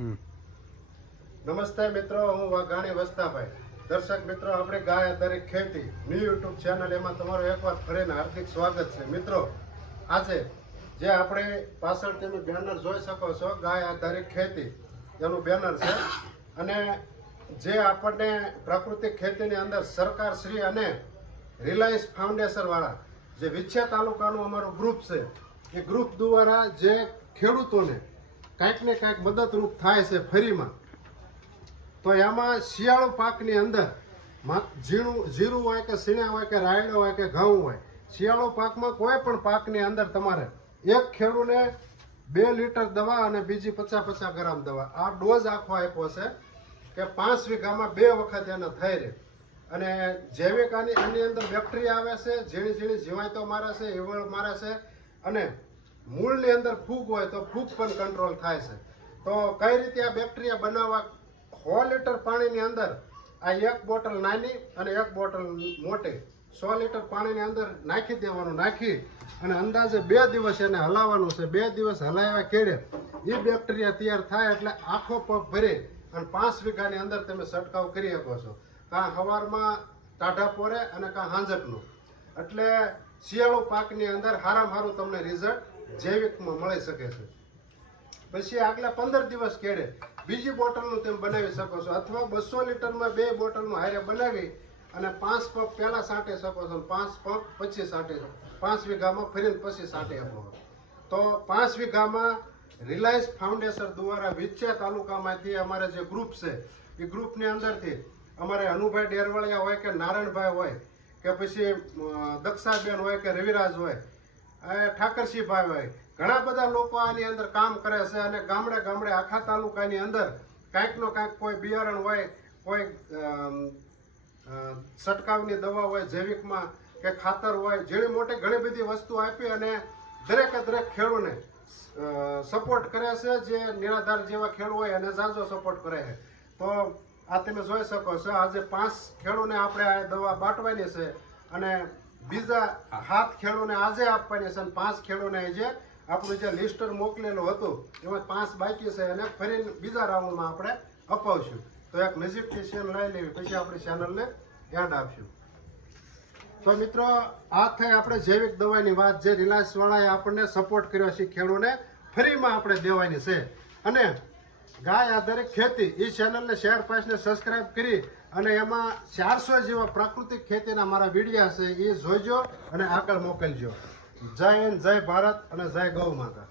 નમસ્તે મિત્રો, હું વાઘાણી વસ્તાભાઈ. દર્શક મિત્રો, આપણે ગાય આધારિત ખેતી ન્યૂ યુટ્યુબ ચેનલ એમાં તમારું એકવાર ફરીને હાર્દિક સ્વાગત છે. મિત્રો, આજે જે આપણે પાછળ તેનું બેનર જોઈ શકો છો, ગાય આધારિત ખેતી, એનું બેનર છે. અને જે આપણને પ્રાકૃતિક ખેતીની અંદર સરકાર શ્રી અને રિલાયન્સ ફાઉન્ડેશન વાળા જે વિછે તાલુકાનું અમારું ગ્રુપ છે, એ ગ્રુપ દ્વારા જે ખેડૂતોને કાંઈક ને કાંઈક મદદરૂપ થાય છે ફરીમાં. તો એમાં શિયાળુ પાકની અંદર ઝીણું જીરું હોય કે સીણા હોય કે રાયડો હોય કે ઘઉં હોય, શિયાળુ પાકમાં કોઈ પણ પાકની અંદર તમારે એક ખેડૂને બે લીટર દવા અને બીજી પચાસ પચાસ ગ્રામ દવા. આ ડોઝ આખો આપ્યો છે કે પાંચ વીઘામાં બે વખત એને થઈ રહે. અને જૈવિક આની અંદર બેક્ટેરિયા આવે છે, ઝીણી ઝીણી જીવાતો મારે છે એવળ મારે છે અને મૂળની અંદર ફૂગ હોય તો ફૂગ પણ કંટ્રોલ થાય છે. તો કઈ રીતે આ બેક્ટેરિયા બનાવવા? સો લીટર પાણીની અંદર આ એક બોટલ નાની અને એક બોટલ મોટી. સો લીટર પાણીની અંદર નાખી દેવાનું, નાખી અને અંદાજે બે દિવસ એને હલાવવાનું છે. બે દિવસ હલાવ્યા કેળે એ બેક્ટેરિયા તૈયાર થાય એટલે આખો પગ ભરી અને પાંચ વીઘાની અંદર તમે છંટકાવ કરી શકો છો. કાં સવારમાં ટાઢા પોરે અને કાં હાંજકનું. એટલે શિયાળુ પાકની અંદર હારામાં સારું તમને રિઝલ્ટ જૈવિકમાં મળી શકે છે. પછી આગલા પંદર દિવસ કેળે બીજી બોટલનું તમે બનાવી શકો છો. અથવા બસો લીટરમાં બે બોટલનું હારે બનાવી અને પાંચ પંપ પહેલાં સાંટે શકો છો પાંચ પંપ પછી સાંટે પાંચ વીઘામાં ફરીને પછી સાંટે આપો તો પાંચ વીઘામાં રિલાયન્સ ફાઉન્ડેશન દ્વારા વિચ્યા તાલુકામાંથી અમારે જે ગ્રુપ છે, એ ગ્રુપની અંદરથી અમારે અનુભાઈ ડેરવાળિયા હોય કે નારાયણભાઈ હોય કે પછી દક્ષાબેન હોય કે રવિરાજ હોય, એ ઠાકરસિંહભાઈ હોય, ઘણા બધા લોકો આની અંદર કામ કરે છે અને ગામડે ગામડે આખા તાલુકાની અંદર કાંઈકનો કાંઈક કોઈ બિયારણ હોય, કોઈ છંટકાવની દવા હોય, જૈવિકમાં કે ખાતર હોય, જેવી મોટી ઘણી બધી વસ્તુ આપી અને દરેકે દરેક ખેડૂને સપોર્ટ કરે છે, જે નિરાધાર જેવા ખેડૂ હોય એને ઝાઝો સપોર્ટ કરે છે. તો આ તમે જોઈ શકો છો, આજે પાંચ ખેડૂને આપણે આ દવા બાંટવાની છે અને બીજા સાત ખેડૂને આજે આપવાની છે અને પાંચ ખેડૂને જે આપણું જે લિસ્ટર મોકલેલું હતું, એમાં પાંચ બાકી છે અને ફરી બીજા રાઉન્ડમાં આપણે અપાવશું. તો એક નજીકથી સેલ લઈ લેવી, પછી આપણી ચેનલને યાદ આપશું. તો મિત્રો, આ થઈ આપણે જૈવિક દવાની વાત, જે રિલાયન્સવાળાએ આપણને સપોર્ટ કર્યો છે ખેડૂને, ફ્રીમાં આપણે દેવાની છે. અને ગાય આધારિત ખેતી. એ ચેનલને શેર પાસને સબસ્ક્રાઇબ કરી અને એમાં ચારસો જેવા પ્રાકૃતિક ખેતીના મારા વિડીયા છે એ જોઈજો અને આગળ મોકલજો. જય હિન્દ, જય ભારત અને જય ગૌ માતા.